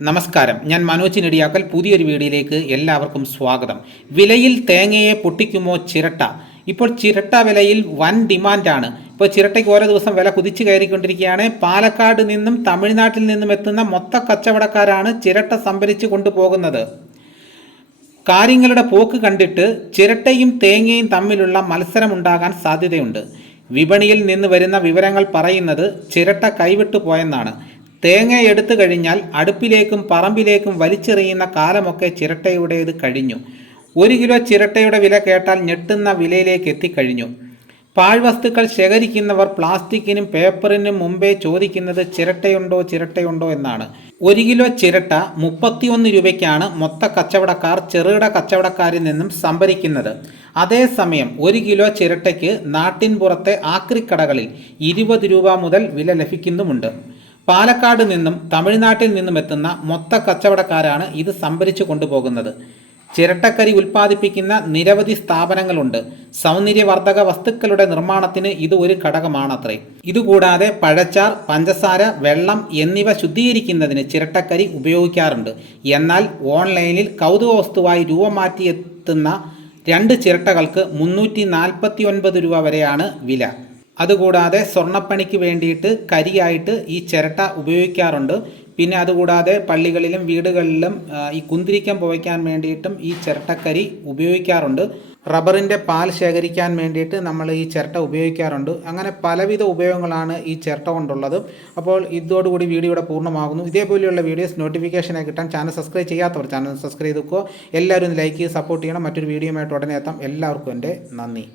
നമസ്കാരം, ഞാൻ മനോജ് നെടിയാക്കൽ. പുതിയൊരു വീഡിയോയിലേക്ക് എല്ലാവർക്കും സ്വാഗതം. വിലയിൽ തേങ്ങയെ പൊട്ടിക്കുമോ ചിരട്ട? ഇപ്പോൾ ചിരട്ട വിലയിൽ വൻ ഡിമാൻഡാണ്. ഇപ്പോൾ ചിരട്ടയ്ക്ക് ഓരോ ദിവസം വില കുതിച്ചു കയറിക്കൊണ്ടിരിക്കുകയാണ്. പാലക്കാട് നിന്നും തമിഴ്നാട്ടിൽ നിന്നും എത്തുന്ന മൊത്ത കച്ചവടക്കാരാണ് ചിരട്ട സംഭരിച്ചു കൊണ്ടുപോകുന്നത്. കാര്യങ്ങളുടെ പോക്ക് കണ്ടിട്ട് ചിരട്ടയും തേങ്ങയും തമ്മിലുള്ള മത്സരമുണ്ടാകാൻ സാധ്യതയുണ്ട്. വിപണിയിൽ നിന്ന് വരുന്ന വിവരങ്ങൾ പറയുന്നത് ചിരട്ട കൈവിട്ടു പോയെന്നാണ്. തേങ്ങ എടുത്തു കഴിഞ്ഞാൽ അടുപ്പിലേക്കും പറമ്പിലേക്കും വലിച്ചെറിയുന്ന കാലമൊക്കെ ചിരട്ടയുടേത് കഴിഞ്ഞു. 1 കിലോ ചിരട്ടയുടെ വില കേട്ടാൽ ഞെട്ടുന്ന വിലയിലേക്ക് എത്തിക്കഴിഞ്ഞു. പാഴ്വസ്തുക്കൾ ശേഖരിക്കുന്നവർ പ്ലാസ്റ്റിക്കിനും പേപ്പറിനും മുമ്പേ ചോദിക്കുന്നത് ചിരട്ടയുണ്ടോ എന്നാണ്. 1 കിലോ ചിരട്ട 31 രൂപയ്ക്കാണ് മൊത്ത കച്ചവടക്കാർ ചെറുകിട കച്ചവടക്കാരിൽ നിന്നും സംഭരിക്കുന്നത്. അതേസമയം 1 കിലോ ചിരട്ടയ്ക്ക് നാട്ടിൻ പുറത്തെ ആക്രിക്കടകളിൽ 20 രൂപ മുതൽ വില ലഭിക്കുന്നുമുണ്ട്. പാലക്കാട് നിന്നും തമിഴ്നാട്ടിൽ നിന്നും എത്തുന്ന മൊത്ത കച്ചവടക്കാരാണ് ഇത് സംഭരിച്ചു കൊണ്ടുപോകുന്നത്. ചിരട്ടക്കരി ഉൽപ്പാദിപ്പിക്കുന്ന നിരവധി സ്ഥാപനങ്ങളുണ്ട്. സൗന്ദര്യവർദ്ധക വസ്തുക്കളുടെ നിർമ്മാണത്തിന് ഇത് ഒരു ഘടകമാണത്രേ. ഇതുകൂടാതെ പഴച്ചാർ, പഞ്ചസാര, വെള്ളം എന്നിവ ശുദ്ധീകരിക്കുന്നതിന് ചിരട്ടക്കരി ഉപയോഗിക്കാറുണ്ട്. എന്നാൽ ഓൺലൈനിൽ കൗതുക വസ്തുവായി രൂപം മാറ്റിയെത്തുന്ന 2 ചിരട്ടകൾക്ക് 349 രൂപ വരെയാണ് വില. അതുകൂടാതെ സ്വർണ്ണപ്പണിക്ക് വേണ്ടിയിട്ട് കരിയായിട്ട് ഈ ചിരട്ട ഉപയോഗിക്കാറുണ്ട്. പിന്നെ അതുകൂടാതെ പള്ളികളിലും വീടുകളിലും ഈ കുന്തിരിക്കം പുകയ്ക്കാൻ വേണ്ടിയിട്ടും ഈ ചിരട്ടക്കരി ഉപയോഗിക്കാറുണ്ട്. റബ്ബറിൻ്റെ പാൽ ശേഖരിക്കാൻ വേണ്ടിയിട്ട് നമ്മൾ ഈ ചിരട്ട ഉപയോഗിക്കാറുണ്ട്. അങ്ങനെ പലവിധ ഉപയോഗങ്ങളാണ് ഈ ചിരട്ട കൊണ്ടുള്ളത്. അപ്പോൾ ഇതോടുകൂടി വീഡിയോയുടെ പൂർണ്ണമാകുന്നു. ഇതേപോലെയുള്ള വീഡിയോസ് നോട്ടിഫിക്കേഷനായി കിട്ടാൻ ചാനൽ സബ്സ്ക്രൈബ് ചെയ്യാത്തവർ ചാനൽ സബ്സ്ക്രൈബ് ചെയ്തുക്കോ. എല്ലാവരും ലൈക്ക് ചെയ്ത് സപ്പോർട്ട് ചെയ്യണം. മറ്റൊരു വീഡിയോയുമായിട്ട് ഉടനെ എത്താം. എല്ലാവർക്കും എൻ്റെ നന്ദി.